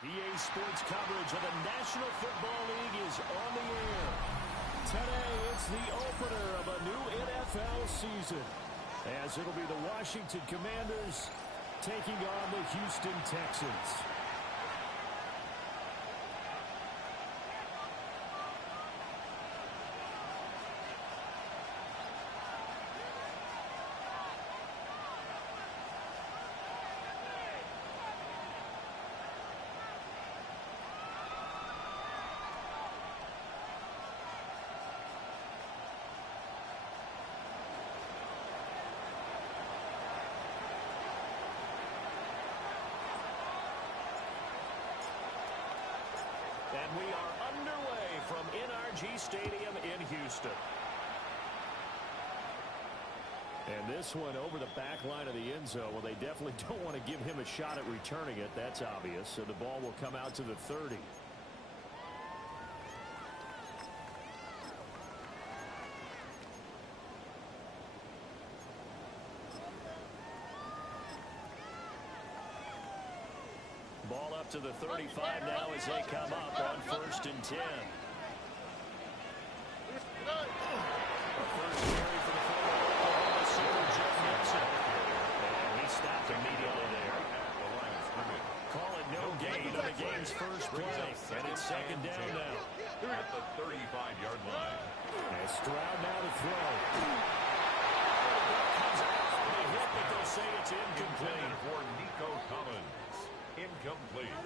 EA Sports coverage of the National Football League is on the air. Today, it's the opener of a new NFL season, as it'll be the Washington Commanders taking on the Houston Texans. And we are underway from NRG Stadium in Houston. And this one over the back line of the end zone. Well, they definitely don't want to give him a shot at returning it. That's obvious. So the ball will come out to the 30. Ball up to the 35 now as they come up on 1st and 10. A first carry for the former Oklahoma City Jeff Nixon. And he stopped immediately there. Call it no gain on the game's first play. And it's 2nd down now. At the 35-yard line. And Stroud now to throw. Comes out on a hit, but they'll say it's incomplete. For Nico Collins. Incomplete.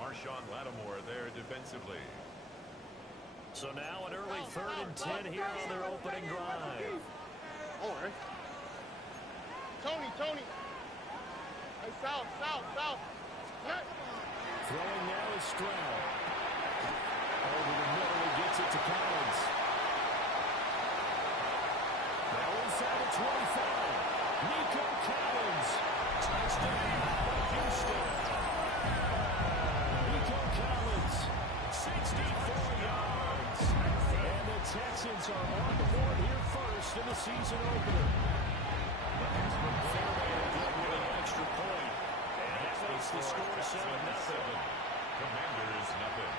Marshawn Lattimore there defensively. So now an early 3rd and 10 here on their opening drive. Tony. Hey, south. Throwing now is Stroud. Over the middle, he gets it to Collins. Now inside the 25. Nico Collins. Touchdown, Houston. Nico Collins, 64 yards. And the Texans are on the board here first in the season opener. Fairbairn good with an extra point. And that makes the score 7-0. Commanders nothing.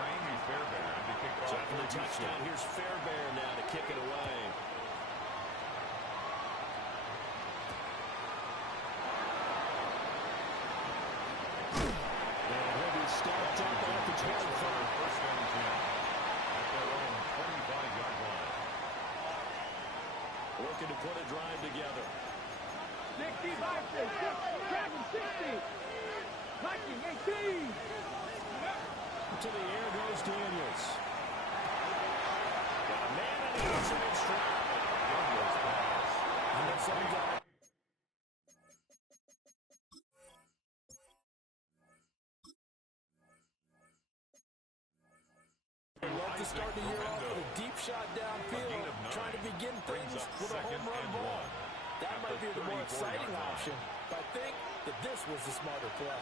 Jaime Fairbairn to kick off. After the touchdown, here's Fairbairn now to kick it away. Stopped up at the 25. 1st and 10. At their own 25-yard line. Looking to put a drive together. 60, 60. Viking, 18. To the air goes Daniels. Got a man and he hits it in stride. Daniels pass. And that's all he got. Love to start the year off with a deep shot downfield, trying to begin things with a home run ball. That might be the more exciting option, but I think that this was the smarter play.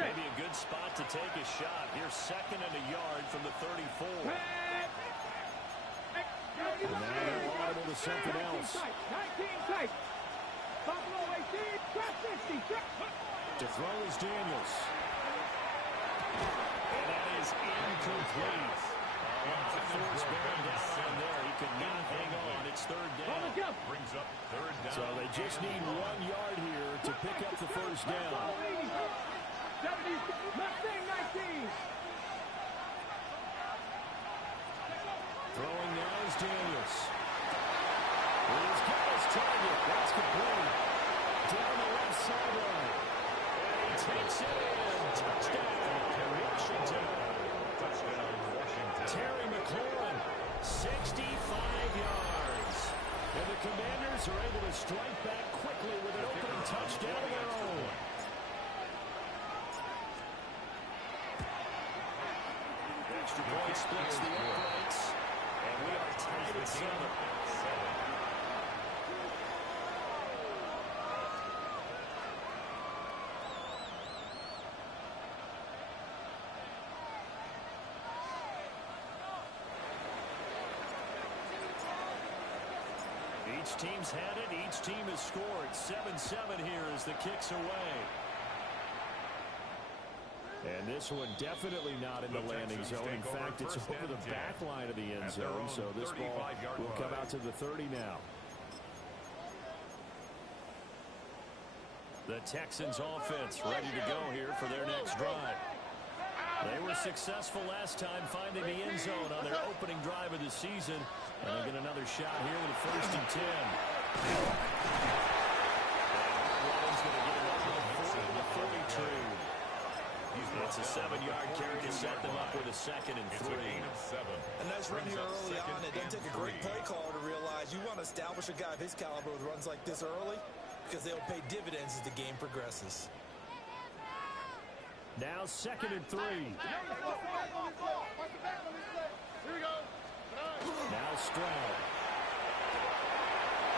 Maybe a good spot to take a shot. Here's 2nd and a yard from the 34. And now they're liable to something else. 19 tight. Buffalo 18, 50. To throw is Daniels. And that is incomplete. To force bearing down on there. He could not hang on. It's 3rd down. Brings up 3rd down. So they just need 1 yard here to pick up the 1st down. 70, Mustang 19. Throwing now is Daniels. He's got his target. That's complete. Down the left sideline. And he takes it in. Touchdown, Washington. Touchdown, Washington. Terry McLaurin, 65 yards. And the Commanders are able to strike back quickly with an opening touchdown of their own. Extra point splits the uprights. And we are tied at 7. Each team's had it. Each team has scored. 7-7 here as the kicks away. And this one definitely not in the landing zone. In fact, it's over the back line of the end zone. So this ball will come out to the 30 now. The Texans offense ready to go here for their next drive. They were successful last time finding the end zone on their opening drive of the season. And they get another shot here with a 1st and 10. Ryan's going to get it up to the 42. It's a 7-yard carry to set them up with a 2nd and 3. A nice run here early on. It doesn't take a great play caller to realize you want to establish a guy of his caliber with runs like this early, because they'll pay dividends as the game progresses. Now 2nd and 3. Now Stroud.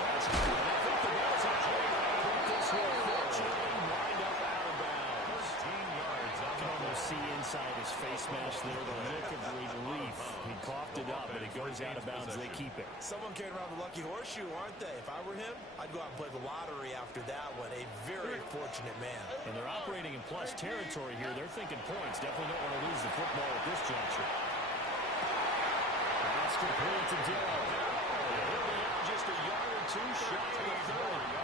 That's good. I think the ball's up high. This will fortunately wind up out of bounds. 13 yards. I can almost see inside his face mask there the look of relief. He coughed it up, but it goes out of bounds. They keep it. Someone carrying around the lucky horseshoe, aren't they? If I were him, I'd go out and play the lottery after that one. A very fortunate man. And they're operating in plus territory here. They're thinking points. Definitely don't want to lose the football at this juncture. That's complete to Dillon. He'll be out just a yard or two shy of the 30.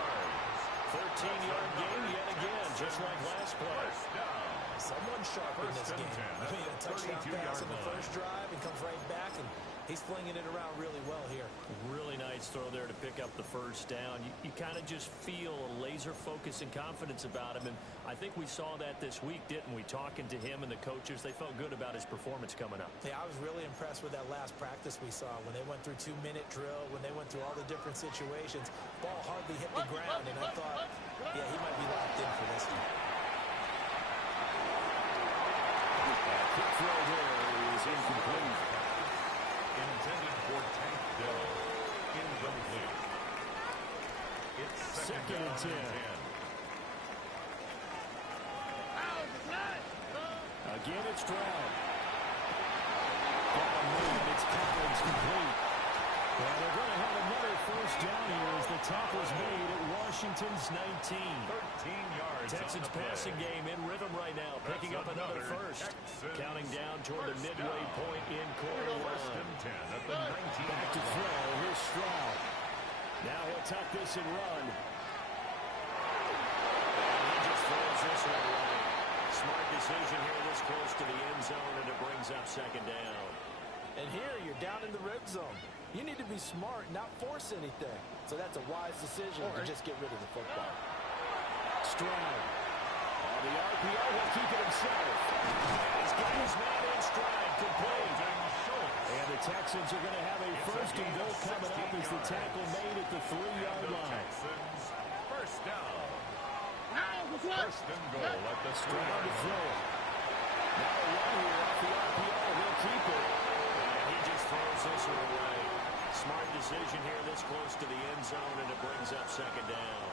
13-yard gain yet again, just like last play. Someone sharp in this game. I mean, a touchdown pass on the first drive and comes right back, and he's flinging it around really well here. Really nice throw there to pick up the 1st down. You kind of just feel a laser focus and confidence about him, and I think we saw that this week, didn't we? Talking to him and the coaches, they felt good about his performance coming up. Hey, I was really impressed with that last practice we saw when they went through 2-minute drill, when they went through all the different situations. Ball hardly hit the ground, and I thought, yeah, he might be locked in for this one. Quick throw there is incomplete. Intended for Tank Dell. Incomplete. It's 2nd and 10. Again, it's Stroud. Got a move. It's Collins complete. Well, they're going to have another 1st down here as the tackle's made at Washington's 19. 13 yards. Texans passing game in rhythm right now, picking up another 1st. Counting down toward the midway point in quarter 1. 10 at the 19. Back to throw. Here's Stroud. Now he'll tuck this and run. And he just throws this one away. Smart decision here this close to the end zone, and it brings up 2nd down. And here you're down in the red zone. You need to be smart, not force anything. So that's a wise decision to just get rid of the football. Stroud. On the RPO, he'll keep it himself. He's got his man in stride, complete. And the Texans are going to have a 1st and goal coming up as the tackle made at the 3-yard line. First down. 1st and goal at the Stroud to throw it. Now a run here off the RPO. He'll keep it. And he just throws this one away. Smart decision here this close to the end zone, and it brings up 2nd down.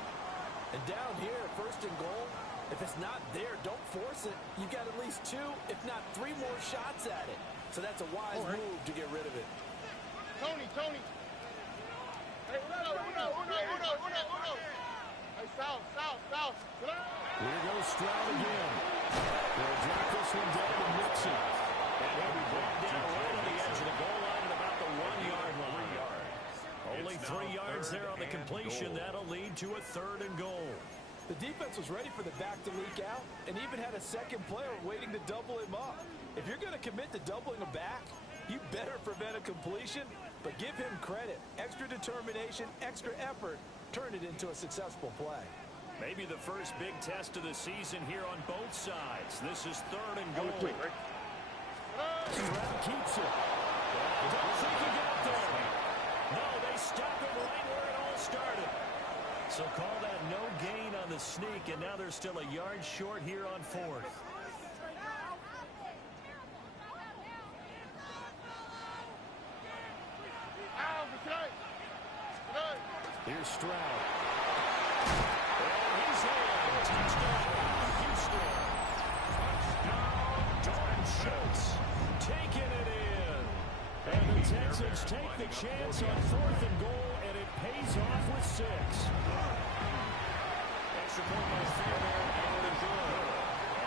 And down here, 1st and goal, if it's not there, don't force it. You've got at least 2, if not 3 more shots at it. So that's a wise move to get rid of it. Tony. Hey, uno. Hey, south. Here goes Stroud again. They'll drop this one down to Mixon. And he'll be brought down right on the edge of the goal line at about the 1-yard line. Only 3 yards there on the completion. That'll lead to a 3rd and goal. The defense was ready for the back to leak out and even had a 2nd player waiting to double him up. If you're going to commit to doubling a back, you better prevent a completion, but give him credit. Extra determination, extra effort, turn it into a successful play. Maybe the first big test of the season here on both sides. This is 3rd and goal. Stroud keeps it. Don't think he got there. No, they stop him right where it all started. So call that no gain on the sneak, and now they're still a yard short here on 4th. Here's Stroud. And he's in. Touchdown, Houston. Touchdown, Jordan Schultz. Taking it in. And the Texans take the chance on 4th and goal, and it pays off with 6. Extra point by Fairbairn, and good.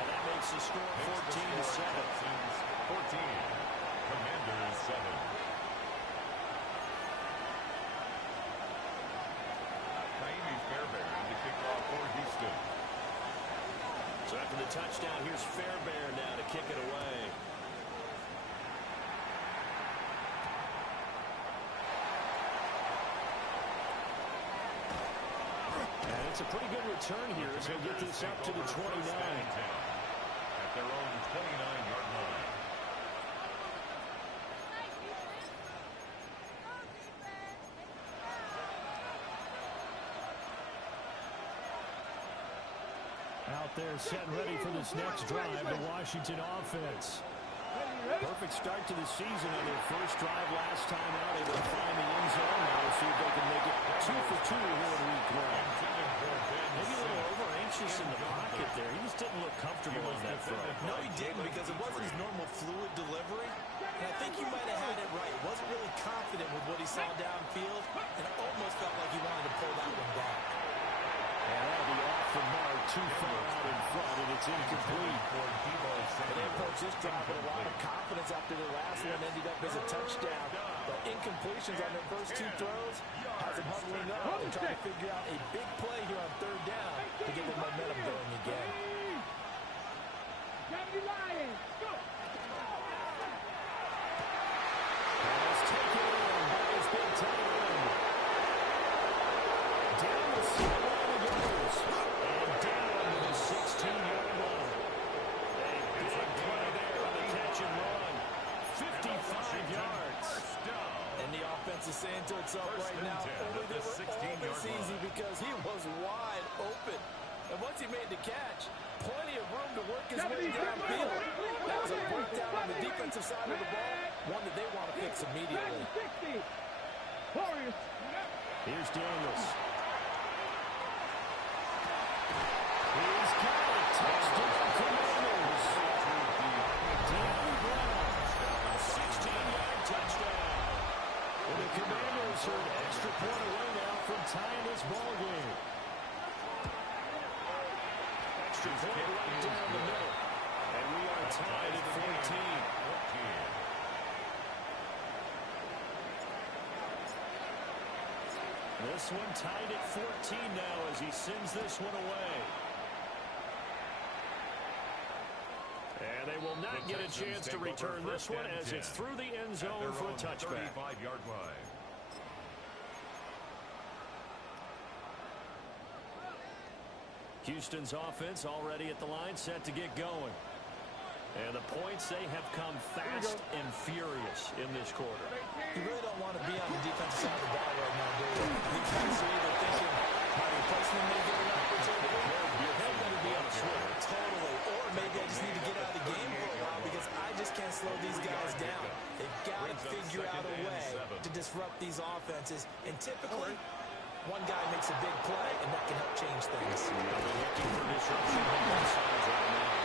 And that makes makes the score 14-7. 14. Commanders 7. Fairbairn to kick off for Houston. So after the touchdown, here's Fairbairn now to kick it away. And it's a pretty good return here as he'll get this up to the 29. At their own 29-yard line. Out there set and ready for this next drive, the Washington offense. Perfect start to the season on their first drive last time out. Able to find the end zone. Now we'll see if they can make it 2 for 2 here in week 1. Maybe a little over-anxious in the pocket there. He just didn't look comfortable on that throw. No, he didn't, because it wasn't his normal fluid delivery. And I think you might have had it right. Wasn't really confident with what he saw downfield, and it almost felt like he wanted to pull that one back. And that'll be off the mark, too far out in front, and it's incomplete. And they approached this drive with a lot of confidence after the last one ended up as a touchdown. But incompletions on their first 2 throws has them huddling up and trying to figure out a big play here on 3rd down to get the momentum going again. Pass taken in by his big tight end. Down the sideline he goes. And down to the 16-yard line. A big play there on the catch and run. 55 yards. And the offense is saying to itself right now, only they were all this easy because he was wide open. And once he made the catch, plenty of room to work his way downfield. That was a breakdown on the defensive side of the ball, one that they want to fix immediately. Here's Daniels. He's got it. Touchdown, Commanders. De'Aaron Brown, 16-yard touchdown. And the Commanders are an extra point away now from tying this ball game. Extra point right down the middle. And we are tied at 14. This one tied at 14 now as he sends this one away. And they will not get a chance to return this one as it's through the end zone for a touchback. 35-yard line. Houston's offense already at the line, set to get going. And the points, they have come fast and furious in this quarter. You really don't want to be on the defensive side of the ball right now, do you? You guys are either thinking my replacement may get an opportunity, your head better be on a swivel. Totally. Or maybe I just need to get out of the game for a while because I just can't slow these guys down. They've got to figure out a way to disrupt these offenses. And typically, one guy makes a big play, and that can help change things. They're looking for disruption on both sides right now.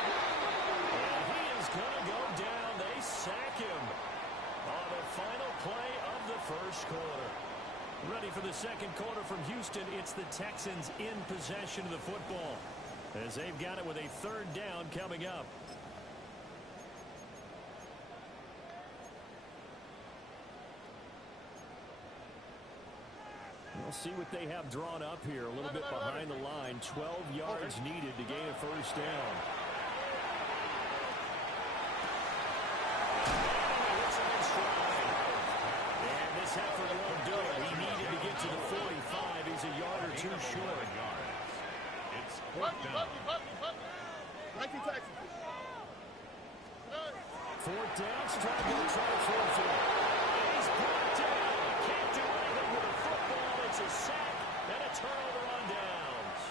And he is going to go down. They sack him on the final play of the first quarter. Ready for the second quarter from Houston. It's the Texans in possession of the football as they've got it with a 3rd down coming up. We'll see what they have drawn up here. A little bit behind the line. 12 yards needed to gain a first down. And this effort won't do it. He needed to get to the 45. He's a yard or 2 short. It's 4th down. 19 Texans. 4th down. Try to force it. He's brought down. Can't do anything with a football. It's a sack and a turnover on downs.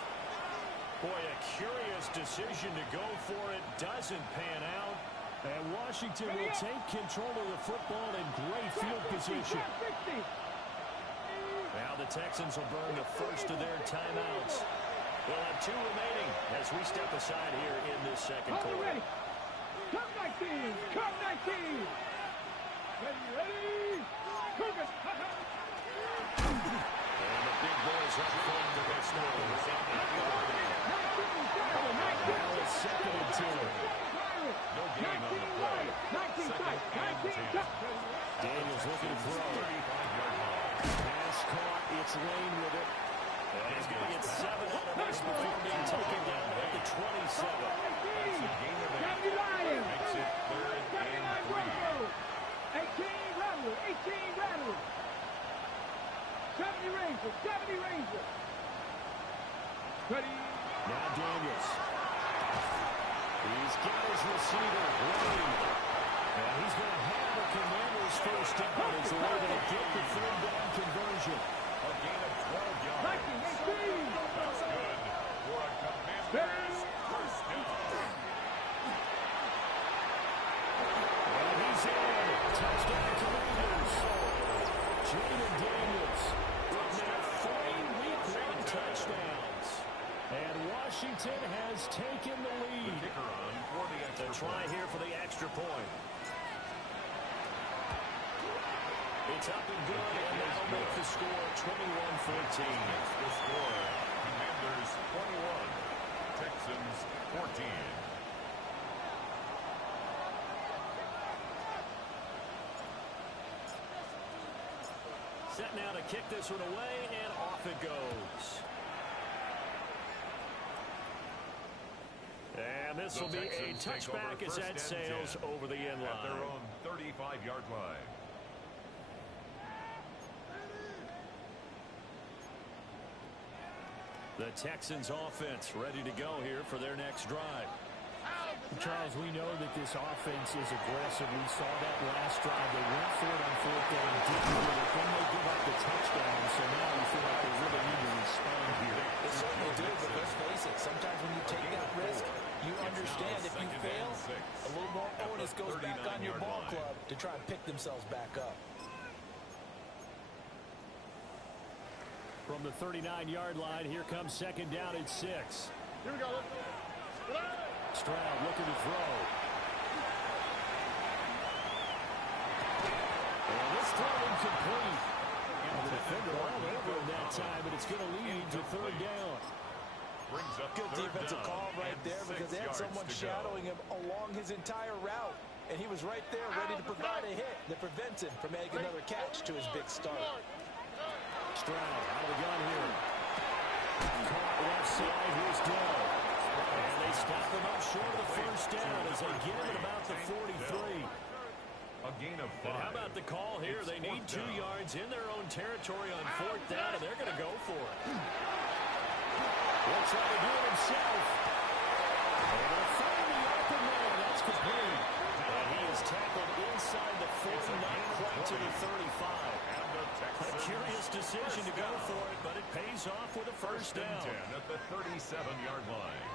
Boy, a curious decision to go for it. Doesn't pan out. And Washington will take control of the football in great field position. Now the Texans will burn the first of their timeouts. They'll have 2 remaining as we step aside here in this second quarter. Come 19! Come 19! Ready! Cougars! And the big boys up front to this one. Now it's 2nd and 2. He's got his receiver, Wayne. And he's going to have a Commanders first down as they're able to get the third down conversion. A gain of 12 yards. That's good for a Commanders first down. And he's in. Touchdown Commanders. Jaden Daniels with now 3 Week 1 touchdowns. And Washington has taken the lead. The kicker on for the extra They'll try point. here for the extra point. It's up and good, and that'll make the score 21-14. The score, Commanders 21, Texans 14. Set now to kick this one away, and off it goes. And this will be a touchback as that sails over the end At their line. own 35-yard line. The Texans offense ready to go here for their next drive. Charles, we know that this offense is aggressive. We saw that last drive. They went for it on 4th down, didn't get it. Then they give up the touchdown, so now we feel like they really need to respond here. They certainly do, but let's face it, sometimes when you take that risk, you understand if you fail, a little more onus goes back on your ball club to try and pick themselves back up. From the 39-yard line, here comes second down at 6. Here we go. Let's go. Stroud looking to throw. And this throw incomplete. And the defender all over him that time, but it's going to lead to third down. Brings up Good third defensive down call right and there because 6 they had yards someone to go. shadowing him along his entire route. And he was right there ready to provide a hit that prevents him from adding another catch to his big start. Stroud out of the gun here. Caught left side. Here's Dell. And they stop him up short of the first down as they get him at about the 43. A gain of 5. And how about the call here? They need 2 yards in their own territory on 4th down, and they're going to go for it. He'll try to do it himself. And they'll find the open man. That's complete. And he is tackled inside the 40, not quite to the 35. A curious decision to go for it, but it pays off with a first down. 10 at the 37-yard line.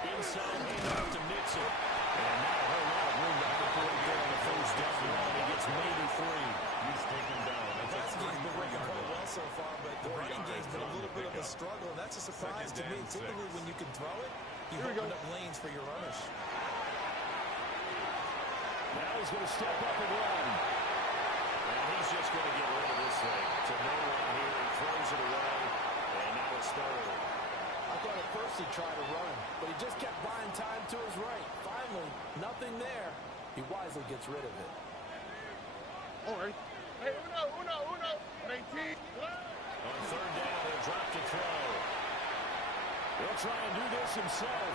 Inside handoff to Mixon. And not a whole lot of room back and forth there on the first down line. He gets maybe 3. He's taken down. The That's passing game's been working 33-yard quite well line. so far, but the running game's been a little bit of a struggle, and that's a surprise to me. Second and Typically, 6. when you can throw it, you open up lanes for your runners. Now he's going to step up and run. And he's just going to get rid of this thing. To no one here. He throws it away. And now it's third. I thought at first he'd try to run, but he just kept buying time to his right. Finally, nothing there. He wisely gets rid of it. All right. Hey, uno. 19. On third down, he'll drop to throw. He'll try and do this himself.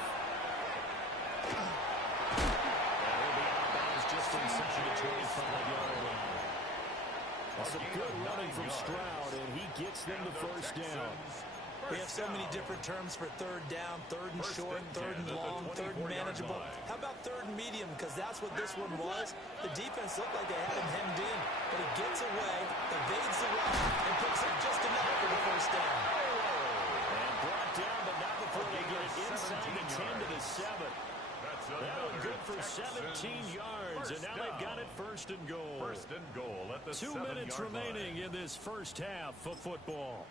And he'll be out of bounds just inside the 25-yard line. Some good running from Stroud, and he gets them the first down. We have so many different terms for third down, third and short, third and long, third and manageable. How about third and medium? Because that's what this one was. The defense looked like they had him hemmed in, but he gets away, evades the run, and picks up just enough for the first down. And brought down, but not before they get it inside the 10 to the 7. That one good for 17 yards, and now they've got it first and goal. First and goal at the 2 minutes remaining in this first half of football.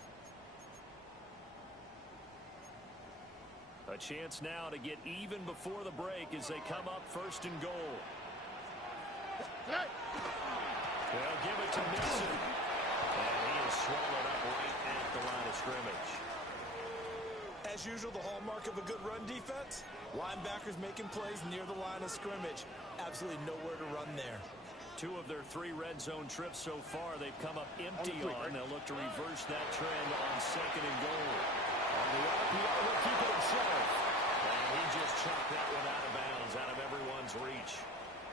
A chance now to get even before the break as they come up first and goal. They'll give it to Mixon. And he is swallowed up right at the line of scrimmage. As usual, the hallmark of a good run defense, linebackers making plays near the line of scrimmage. Absolutely nowhere to run there. 2 of their 3 red zone trips so far, they've come up empty on. They'll look to reverse that trend on second and goal. On the RPO, he'll keep it himself. And he just chopped that one out of bounds, out of everyone's reach.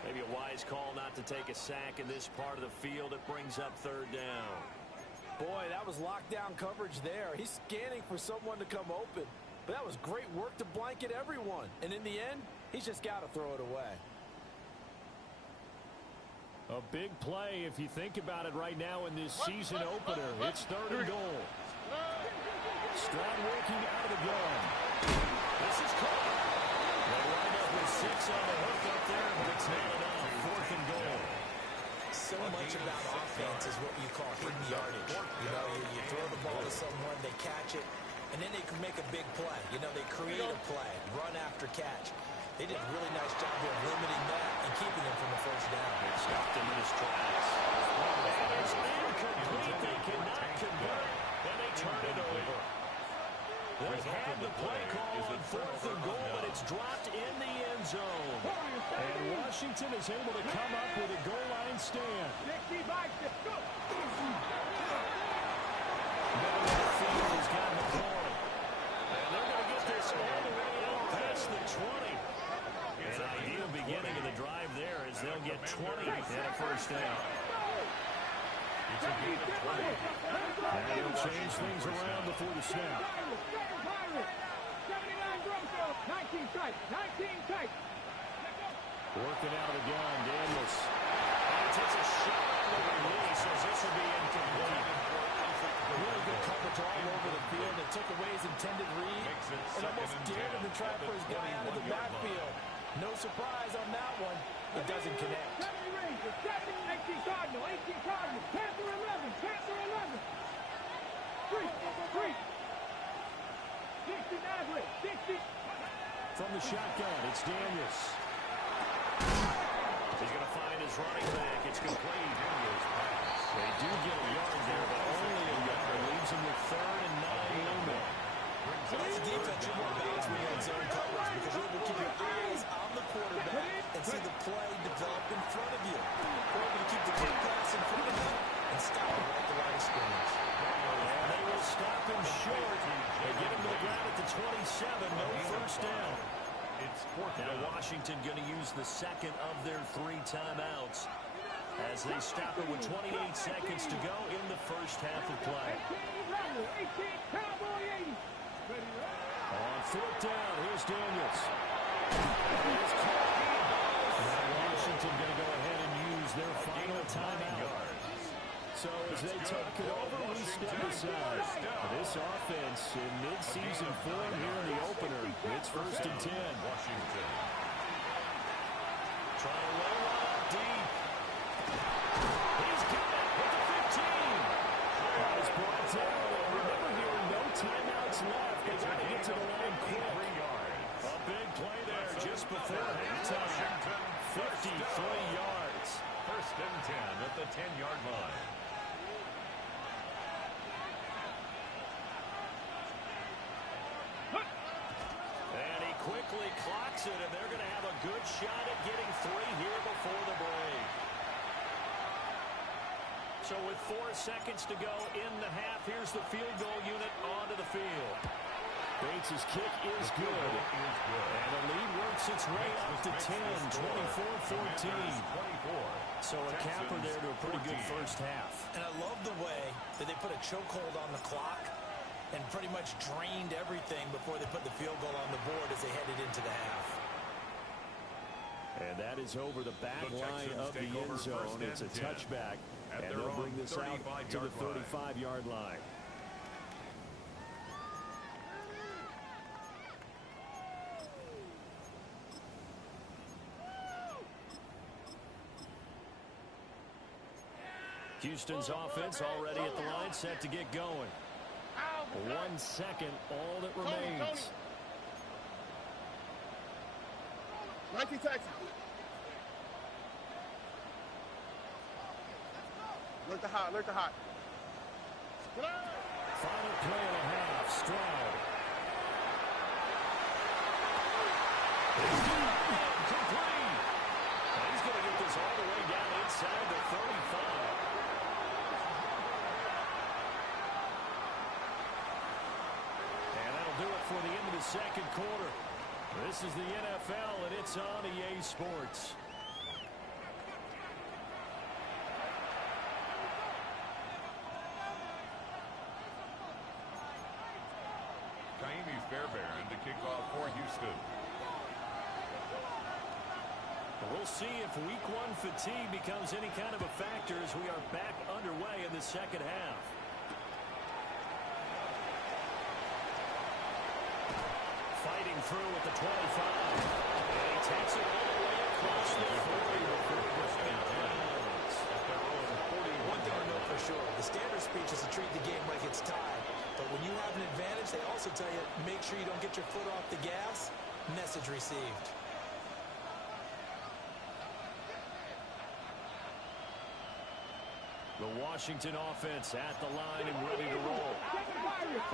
Maybe a wise call not to take a sack in this part of the field. It brings up third down. Boy, that was lockdown coverage there. He's scanning for someone to come open, but But that was great work to blanket everyone. And in the end, he's just got to throw it away. A big play if you think about it right now in this season opener. It's 3rd and goal. Stroud working out of the gun. This is caught. They wind up with 6 on the hook up there, but it's not enough. 4th and goal. So much about offense is what you call hidden yardage. You know, you throw the ball to someone, they catch it, and then they can make a big play. You know, they create a play, run after catch. They did a really nice job of limiting that and keeping him from the first down. They stopped him in his tracks. And it's incomplete. They cannot convert, and they turn it over. They had the play call on 4th and goal, but it's dropped in the end zone. And Washington is able to come up with a goal line stand. Field has gotten the point. And they're going to get this all the way out past the 20. An ideal beginning of the drive there is they'll get 20 and a first down. It's a game of 20. And they'll change things around before the snap. 19 tight. Working out of the gun, Daniels. And he takes a shot on the release as this will be incomplete. Really good coverage all over the field. It took away his intended read and almost dared him to try for his guy out of the backfield. No surprise on that one. It doesn't connect. 18 Cardinal. Panther 11. 3. 60 Nazareth. 60. From the shotgun, it's Daniels. He's going to find his running back. It's complete. They do get a yard there, but only a yard. Leaves him with 3rd and 9 limit. That's a defense you want to balance when you're in zone coverage because you're able to keep your eyes on the quarterback and see the play develop in front of you. You're able to keep the quick pass in front of you and stop him at the line of scrimmage. And they will stop him short. They get him to the ground at the 27. No first down. Now Washington going to use the second of their 3 timeouts as they stop it with 28 seconds to go in the first half of play. 18 On 4th down, here's Daniels. Now Washington going to go ahead and use their final timeout. So as they talk it over, we step aside. This offense in mid-season form here in the opener. It's 1st and 10. Washington. Trying to roll out deep. He's got it with the 15. That is brought down. Remember here, no timeouts left. They got to get to the line quick. A big play there just before halftime. 53 yards. 1st and 10 at the 10-yard line. Quickly clocks it, and they're going to have a good shot at getting 3 here before the break. So with 4 seconds to go in the half, here's the field goal unit onto the field. Bates' kick is good. And the lead works its way up to 10, 24-14. So a capper there to a pretty good first half. And I love the way that they put a chokehold on the clock and pretty much drained everything before they put the field goal on the board as they headed into the half. And that is over the back line of the end zone. It's a touchback, and they'll bring this out to the 35-yard line. Houston's offense already at the line, set to get going. 1 second, all that remains. 19 Texas. Alert the hot. Final play and a half, Stroud. Complete. He's going to get this all the way down inside the 35. Do it for the end of the second quarter. This is the NFL, and it's on EA Sports. Fairbairn Houston. We'll see if week one fatigue becomes any kind of a factor as we are back underway in the second half. Fighting through at the 25. And he takes it all the way across the 40 before bringing out of bounds. One thing I know for sure, the standard speech is to treat the game like it's tied. But when you have an advantage, they also tell you, make sure you don't get your foot off the gas. Message received. The Washington offense at the line and ready to roll.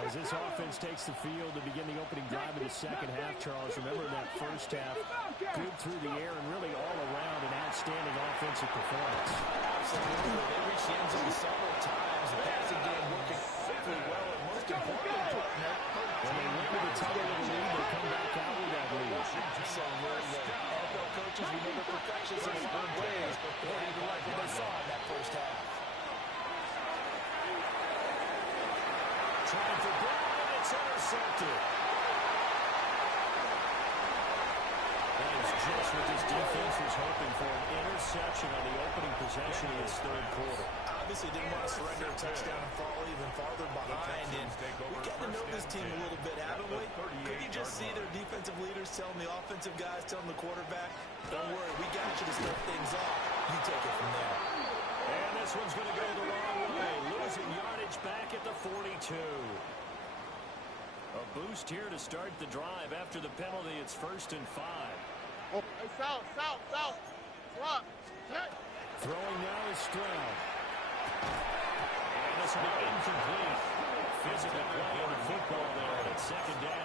As this offense takes the field to begin the opening drive of the second half, Charles, remember in that first half, good through the air and really all around an outstanding offensive performance. Absolutely. They reached the end zone several times. The passing game working simply well, and most importantly, when they went to the title of the lead, they come back out with that lead. So the NFL coaches, we know the perfections in a lot of ways, but they didn't like what they saw in that first half. Trying for Brown, and it's intercepted. That is just what this defense was hoping for, an interception on the opening possession of this third quarter. Obviously didn't want to surrender a touchdown and fall even farther behind. And we got to know this team a little bit, haven't we? Could you just see their defensive leaders telling the offensive guys, telling the quarterback, don't worry, we got you to start things off. You take it from there. And this one's going to go the wrong way. Losing yardage back at the 42. A boost here to start the drive. After the penalty, it's 1st and 5. Oh, hey, south. Swap. Check. Throwing now is Stroud. And this will be incomplete. Physical play on the football there. It's 2nd down.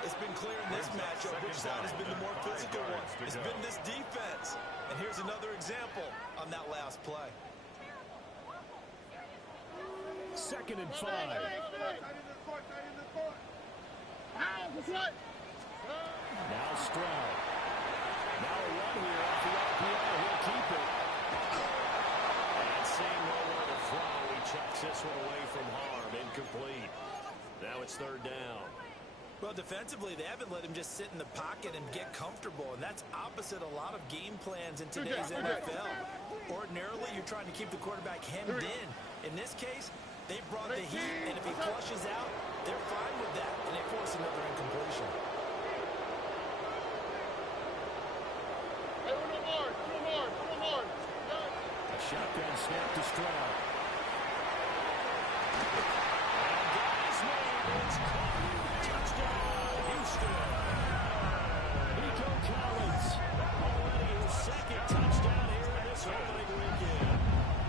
It's been clear in this matchup which side has been the more physical one. It's been this defense. And here's another example on that last play. 2nd and 5. Now Stroud. Now a run here off the RPO. He'll keep it. And seeing nowhere to throw, he chucks this one away from harm. Incomplete. Now it's 3rd down. Well, defensively, they haven't let him just sit in the pocket and get comfortable, and that's opposite a lot of game plans in today's NFL. Ordinarily, you're trying to keep the quarterback hemmed in. In this case, they brought the heat, and if he flushes out, they're fine with that, and they force another incompletion. Hey, one more. A shotgun snap to Stroud. Touchdown, Houston. Nico Collins, already his 2nd touchdown here in this opening weekend.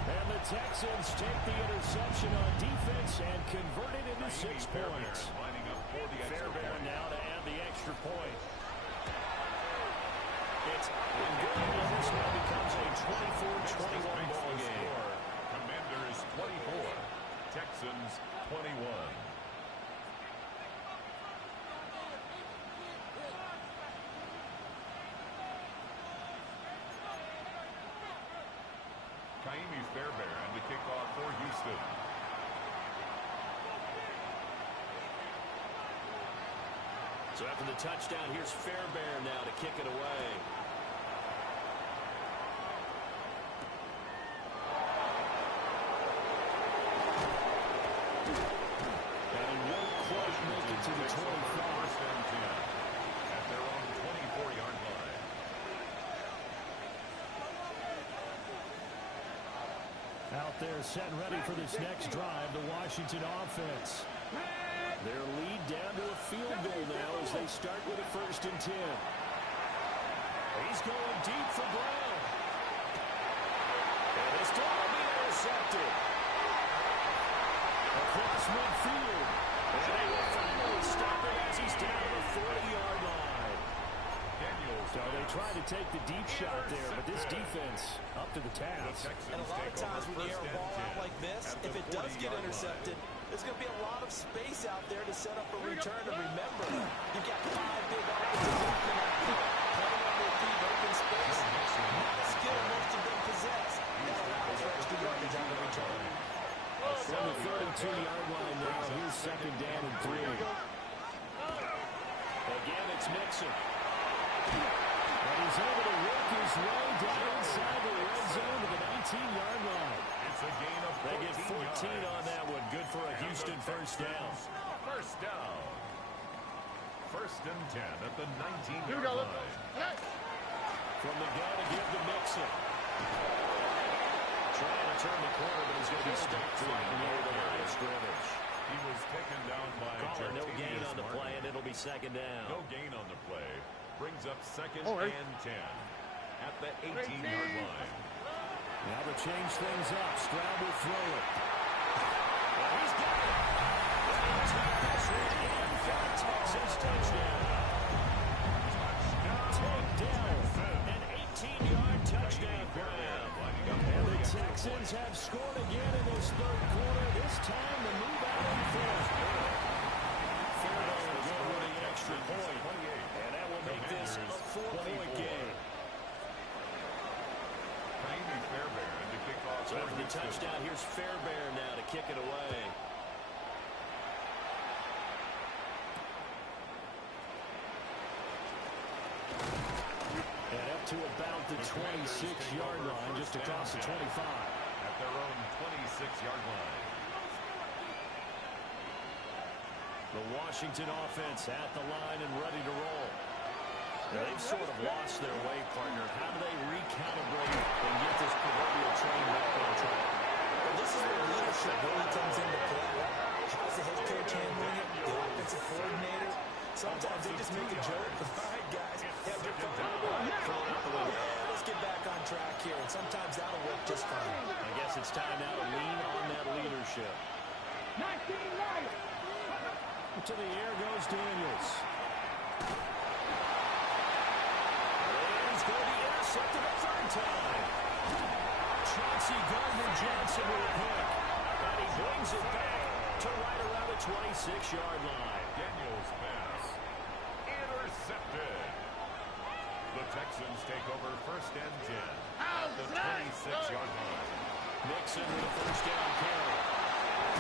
And the Texans take the interception on defense and convert it into 6 points. Fairbairn now to add the extra point. It's been good, and this one becomes a 24-21 ball game. Commanders 24, Texans 21. Fairbairn to kick off for Houston. So after the touchdown, here's Fairbairn now to kick it away. And he won't quite make it to the 25. 1st and 10 at their own 24-yard line. Out there set and ready for this next drive, the Washington offense. Their lead down to a field goal now as they start with a 1st and 10. He's going deep for Brown. And this time will be intercepted. Across midfield. And they will finally stop him as he's down to the 40-yard line. So they try to take the deep shot there, but this defense up to the task. And a lot of times when you air a ball out like this, if it does get intercepted, there's going to be a lot of space out there to set up a return. And remember, you've got 5 big offensive linemen out there playing on their feet, open space. Not a skill most of them possess. That allows for extra yardage on the return. From the 32-yard line now, here's 2nd down and 3. again, it's Mixon. And he's able to work his way down inside the red zone to the 19-yard line. It's a gain of 14 They get 14 yards. on that one. Good for a Houston first down. First down. First and 10 at the Here we 19-yard go. line. Hey. From the gun to give to Mixon. Trying to turn the corner, but he's going to be stopped right near the line of scrimmage. He was taken down by Caller, no gain Jartavius on the Martin. play, and it'll be second down. No gain on the play. Brings up second Oh, right. and 10 at the 18-yard line. Now to change things up, Stroud will throw it. Well, he's got it. He's got this one in for a Texas touchdown. Take down an 18-yard touchdown grab. And the Texans have scored again in this third quarter. This time the move out in front. Fairbairn will go with the extra point. And that will make this a 4-point game. Fairbairn to kick off. So for the touchdown, here's Fairbairn now to kick it away. And up to about the 26-yard line, just across the 25. At their own 26-yard line. The Washington offense at the line and ready to roll. Now, they've sort of lost their way, partner. How do they recalibrate and get this proverbial train back on track? Well, this is where leadership really comes into play. How's the head coach handling it? The offensive coordinator? Sometimes they just make a joke. All right, guys. Yeah, let's get back on track here. And sometimes that'll work just fine. I guess it's time now to lean on that leadership. 19 right. To the air goes Daniels. He's going to be intercepted a third time. Chauncey Gardner-Johnson with a pick. And he brings it back to right around the 26-yard line. Daniels pass. Intercepted. The Texans take over first and 10. The 26-yard line. Nixon with a first down carry.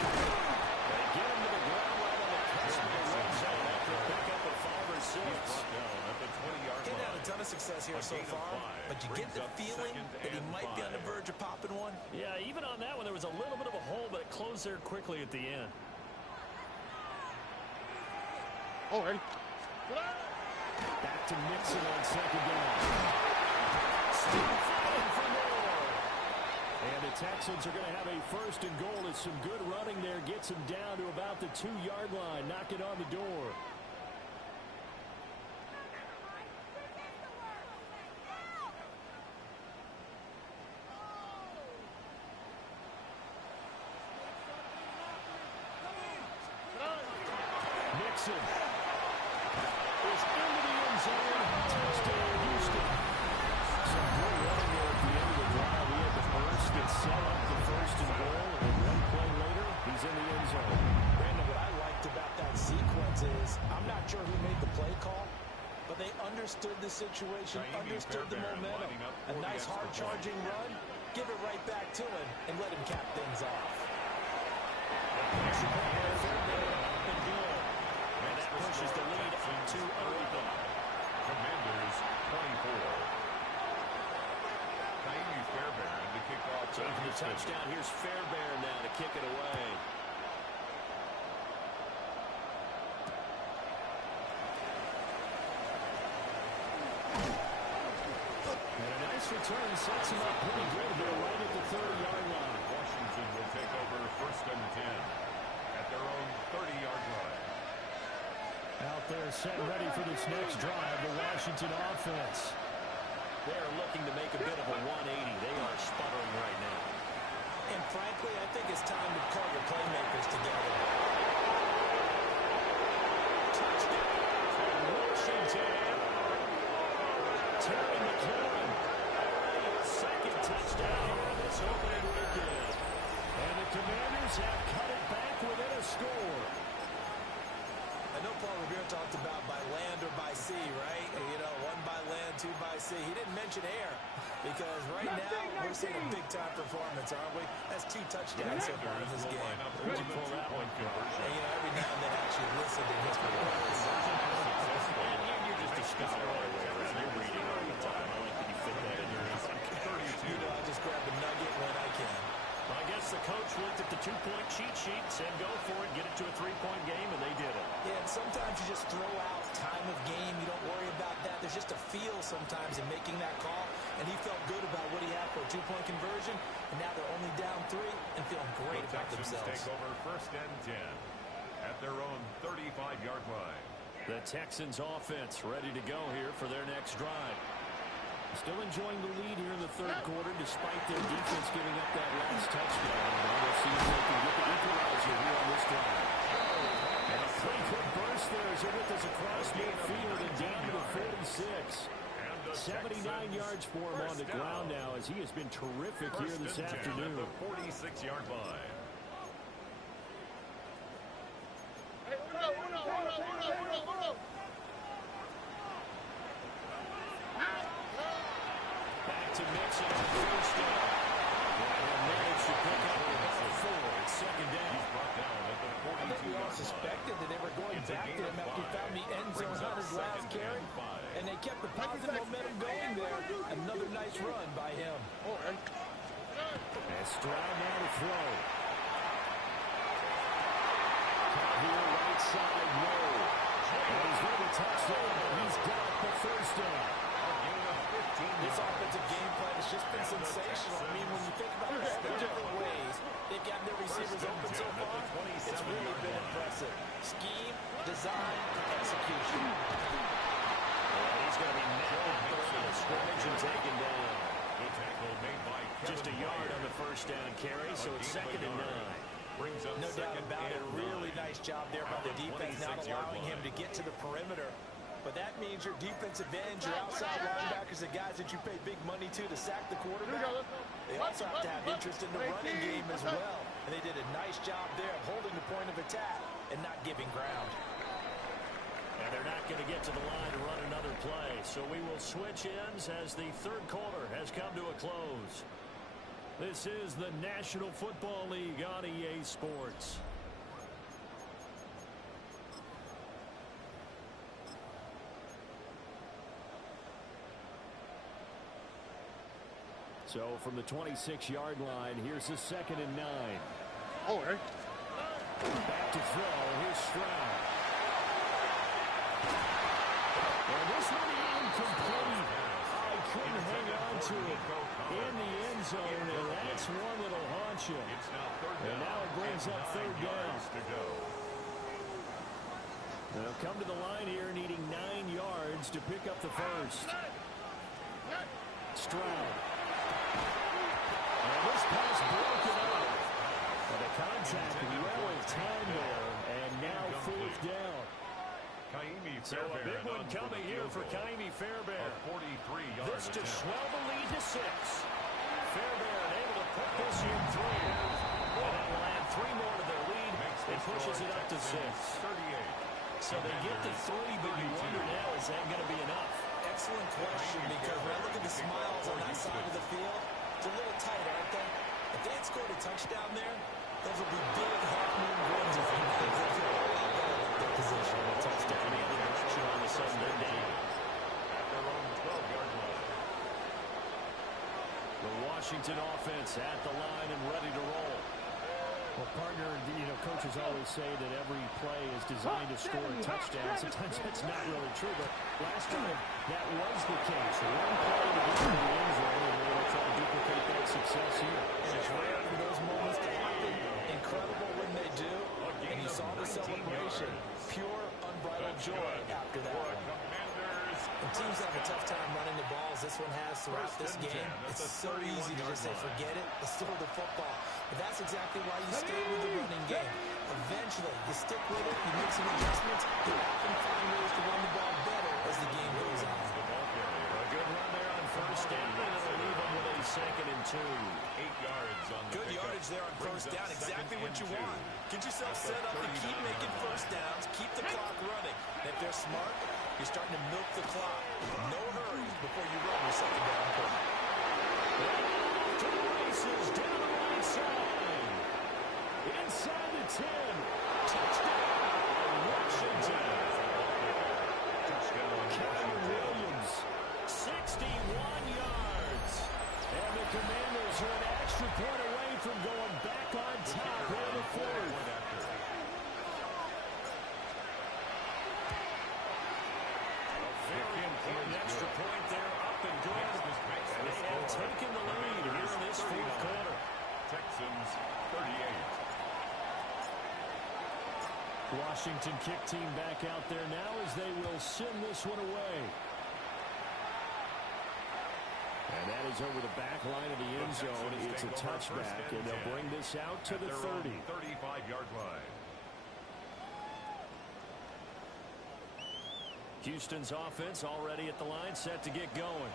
They get him to the ground right on the cusp of the red zone after a pickup of 5 or 6. He's brought down at the 20-yard He's line. had a ton of success here so far, but you get the feeling that he might be on the verge of popping one. Yeah, even on that one, there was a little bit of a hole, but it closed there quickly at the end. Oh, ready. Back to Nixon on second down. Still fighting for more. And the Texans are going to have a first and goal as some good running there gets him down to about the 2-yard line, knocking on the door. Nixon is into the end zone. Touchdown, Houston. Some good running there at the end of the drive. He had the burst that set up the first and goal, and one play later, he's in the end zone. Brandon, what I liked about that sequence is I'm not sure who made the play call, but they understood the situation, understood the momentum. A nice hard-charging run, give it right back to him, and let him cap things off. And that pushes the lead up to 11. Commanders 24. Fairbairn to kick off. So for the touchdown, here's Fairbairn now to kick it away. And a nice return sets him up pretty good here right at the 30-yard line. Washington will take over first and 10 at their own 30-yard line. Out there set ready for this next drive, the Washington offense. They're looking to make a bit of a 180. They are sputtering right now. And frankly, I think it's time to call your playmakers together. Touchdown for Washington. Terry McLaurin. Second touchdown on this opening weekend. And the Commanders have cut it back within a score. I know Paul Revere talked about by land or by sea, right? You know, one by land, two by sea. He didn't mention air because right now we're seeing a big-time performance, aren't we? That's 2 touchdowns so far in this game. Where'd you pull that one? And, you know, every now and then I actually listen to his performance. two-point cheat sheet, said go for it, get it to a three-point game, and they did it. Yeah, and sometimes you just throw out time of game. You don't worry about that. There's just a feel sometimes in making that call, and he felt good about what he had for a two-point conversion, and now they're only down 3 and feeling great about themselves. Take over 1st and 10 at their own 35-yard line. The Texans offense ready to go here for their next drive. Still enjoying the lead here in the third quarter despite their defense giving up that last touchdown. We'll see if they can get the equalizer here on this drive. And a pretty quick burst there as it whipped us across midfield and down to the 46. 79 yards for him on the ground now as he has been terrific here this afternoon. At the 46-yard line. Back to Mixon on first down. And managed to pick up about 4. It's second down. He's brought down at the 42-yard line. I think we all suspected that they were going back to him after he found the end zone on his last carry. And they kept the positive momentum going there. Another nice run by him. And Stroud now to throw. Caught here right side low. And he's going to touchdown. He's got the first down. This offensive game plan has just been sensational. I mean, when you think about all the different ways they've gotten their receivers open so far, it's really been impressive. Scheme, design, execution. He's going to be nailed on the scrimmage and taken down. Just a yard on the first down carry, so it's second and 9. No doubt about it. Really nice job there by the defense, not allowing him to get to the perimeter. But that means your defensive ends, your outside linebackers, the guys that you pay big money to sack the quarterback, they also have to have interest in the running game as well. And they did a nice job there of holding the point of attack and not giving ground. And they're not going to get to the line to run another play. So we will switch ends as the third quarter has come to a close. This is the National Football League on EA Sports. So from the 26-yard line, here's the second and 9. Back to throw. Here's Stroud. And this one incomplete. I couldn't hang on to it in the end zone, and that's one that'll haunt you. And now it brings up third down. They'll come to the line here needing 9 yards to pick up the first. Stroud. And this pass broken up. And the contact well in time there, and now fourth down. So a big one coming here for Kaimi Fairbairn. This to swell the lead to 6. Fairbairn able to put this in 3. And that'll add 3 more to their lead. It pushes it up to 6. So they get to 3, but you wonder now, is that going to be enough? Excellent question, because when I look at the smiles on that side of the field, it's a little tight, aren't they? If they had scored a touchdown there, those would be big half-moon grins. If they feel a lot better about their position. A touchdown in the other direction on the sudden down. At their own 12-yard line. The Washington offense at the line and ready to roll. Well, partner, coaches always say that every play is designed to score a touchdown. Sometimes that's not really true, but last time that was the case. One play to get to the end zone, and they're going to try to duplicate that success here. And it's rare for those moments to happen. Incredible when they do. And you saw the celebration. Pure, unbridled joy after that one. When teams have a tough time running the ball, as this one has throughout this game, it's so easy to just say, forget it, let's throw the football. But that's exactly why you stay with the running game. Eventually, you stick with it, you make some adjustments, you often find ways to run the ball better as the game goes on. A good run there on first down, and it'll leave them with a second and 2. 8 yards on the Good yardage there on first down, exactly what you want. Get yourself set up to keep making first downs, keep the clock running. And if they're smart, you're starting to milk the clock. No hurry before you run your second down play. To the races, down the right side. Inside the 10. Touchdown, Washington. Kevin Williams, 61 yards. And the Commanders are an extra point away from going back on top. point there, up and good. And they have taken the lead here in this fourth quarter. Texans 38. Washington kick team back out there now as they will send this one away. And that is over the back line of the end zone. It's a touchback, and they'll bring this out to the 30. 35-yard line. Houston's offense already at the line, set to get going.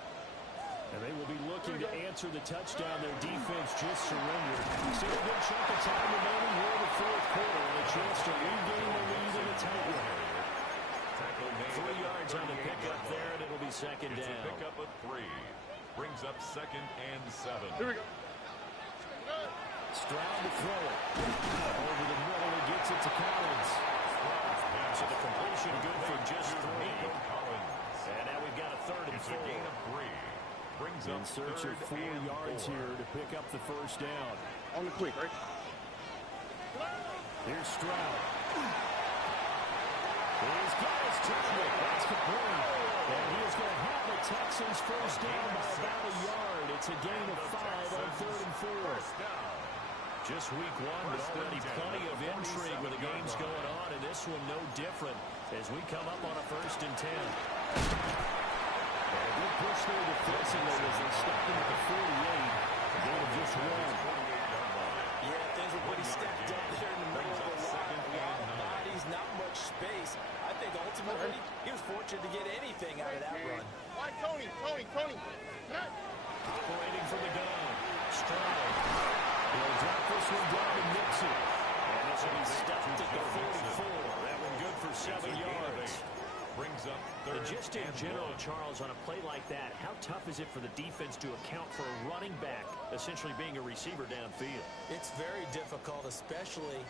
And they will be looking to answer the touchdown. Their defense just surrendered. Still a good chunk of time remaining here in the fourth quarter, and a chance to regain the lead in the tight one. 3 yards on the pickup there, and it'll be second down. It's a pickup of 3. Brings up 2nd and 7. Here we go. Stroud to throw it. Over the middle, he gets it to Collins. So the completion good for just 3. And now we've got a 3rd and 4. It's a gain of 3. Brings up in search of 4 yards here to pick up the first down. On the quick, right? Here's Stroud. He's got his target. That's complete. And he is going to have the Texans first down by about a yard. It's a gain of 5 on 3rd and 4. Just week 1, but already plenty of intrigue with the games going on, and this one no different as we come up on a 1st and 10. And a good push there defensively as they step into the 48. A gain of just 1. Yeah, things were pretty stacked up there in the middle of the line. A lot of bodies, not much space. I think ultimately he was fortunate to get anything out of that run. Why, Tony? Operating from the gun. Stroud. He'll drop this one down to Nixon. And this will be stuffed at the 44. That one good for 7 yards. Brings up 3rd. And just in general, Charles, on a play like that, how tough is it for the defense to account for a running back essentially being a receiver downfield? It's very difficult, especially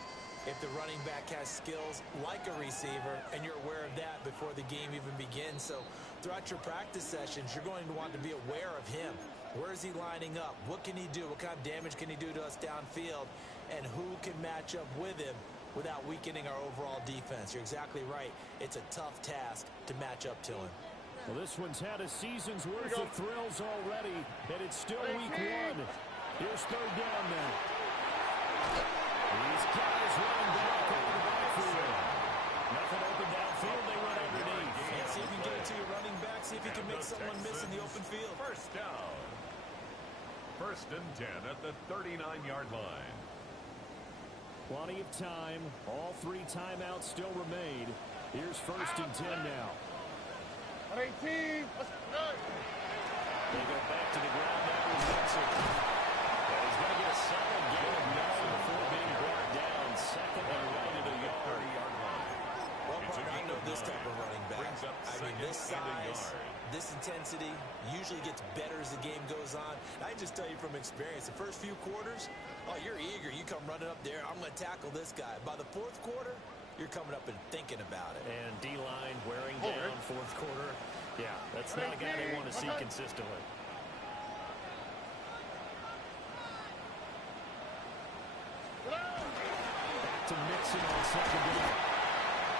if the running back has skills like a receiver, and you're aware of that before the game even begins. So throughout your practice sessions, you're going to want to be aware of him. Where is he lining up? What can he do? What kind of damage can he do to us downfield? And who can match up with him without weakening our overall defense? You're exactly right. It's a tough task to match up to him. Well, this one's had a season's worth of thrills already, and it's still week 1. Here's 3rd down now. These guys running back over the backfield. Nothing open downfield, they run underneath. And see if you can get it to your running back. See if you can make someone miss in the open field. First down. 1st and 10 at the 39-yard line. Plenty of time. All 3 timeouts still remain. Here's 1st and 10 now. 18. Let's go. They go back to the ground now with Nixon. And he's going to get a solid gain of 9 before being brought down. 2nd and right at a yard. 30-yard line. Well, partner, I know this type of running back. I mean, this size, this intensity usually gets better as the game goes on. I just tell you from experience, the first few quarters, oh, you're eager. You come running up there. I'm going to tackle this guy. By the 4th quarter, you're coming up and thinking about it. And D-line wearing down 4th quarter. Yeah, that's not a guy they want to see consistently. Back to Nixon on 2nd down.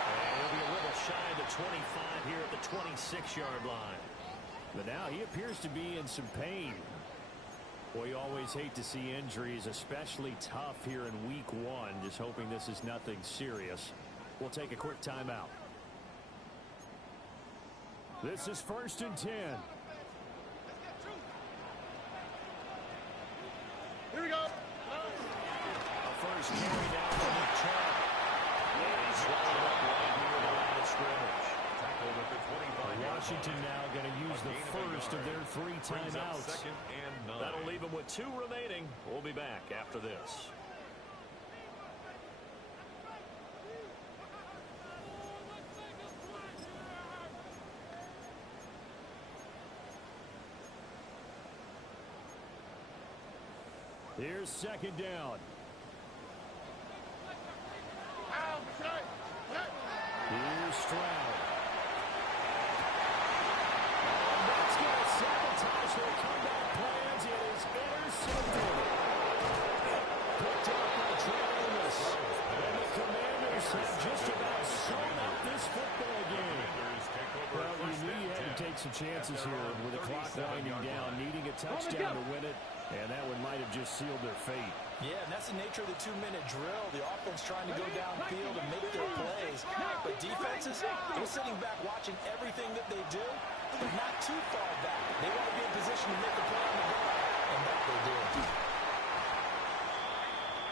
And he'll be a little shy of the 25 here at the 26-yard line. But now he appears to be in some pain. Boy, you always hate to see injuries, especially tough here in week 1. Just hoping this is nothing serious. We'll take a quick timeout. This is 1st and 10. Here we go. A first carry down to Nick Chubb. And he's swallowed up right near the line of scrimmage. Tackled at the 25. Washington now going to use the first of their 3 timeouts. 2nd and 9. That'll leave them with 2 remaining. We'll be back after this. Here's 2nd down. Here's Stroud. And that's going to sabotage their comeback plans. It is intercepted. Picked up by Travis. And the Commanders have just about sewn up this football game. Well, you knew you had take some chances here with the clock winding down, needing a touchdown to win it, and that one might have just sealed their fate. Yeah, and that's the nature of the 2-minute drill. The offense trying to go downfield and make their plays. But defenses, they're sitting back watching everything that they do, but not too far back. They want to be in position to make a play on the ball, and that they did.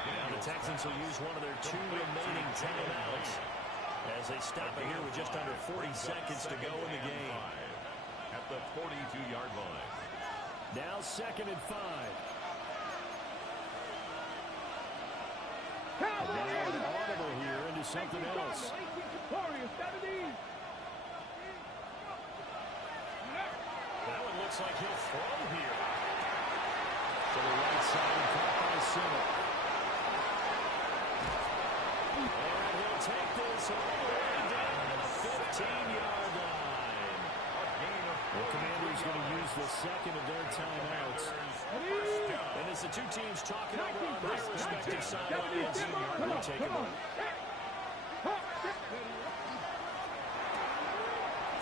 Now the Texans will use one of their 2 remaining timeouts as they stop it here with just under 40 seconds to go in the game. At the 42-yard line. Now 2nd and 5. Now an audible here into something else. That one looks like he'll throw here. To the right side and caught by Simmons. And he'll take this all the way down to the 15-yard line. The Commanders going to use the second of their timeouts. And as the two teams talking over on their respective sidelines, we'll take a look.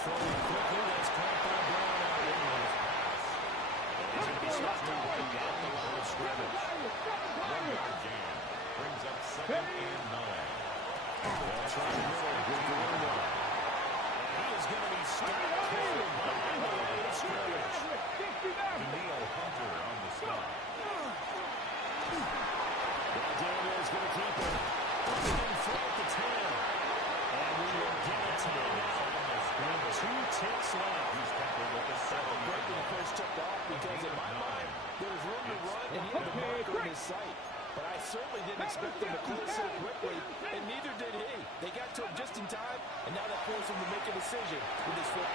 Throwing quickly, that's caught by Brown out in left. And he's going to be stopped at the line of scrimmage. 1-yard gain. Brings up 2nd and 9. That's right in the middle with the window. He is going to be stopped cold behind the line of scrimmage. Daniil Hunter on the stop. Now Daniel's going to keep it. In front at the 10. And we will get a timeout. With 2 ticks left. He's tackled with the 7. Great when he first took off, because in my mind, there was room to run, and he had the marker in his sight. But I certainly didn't expect him to close so quickly, and neither did he. They got to him just in time, and now that forced him to make a decision with his football.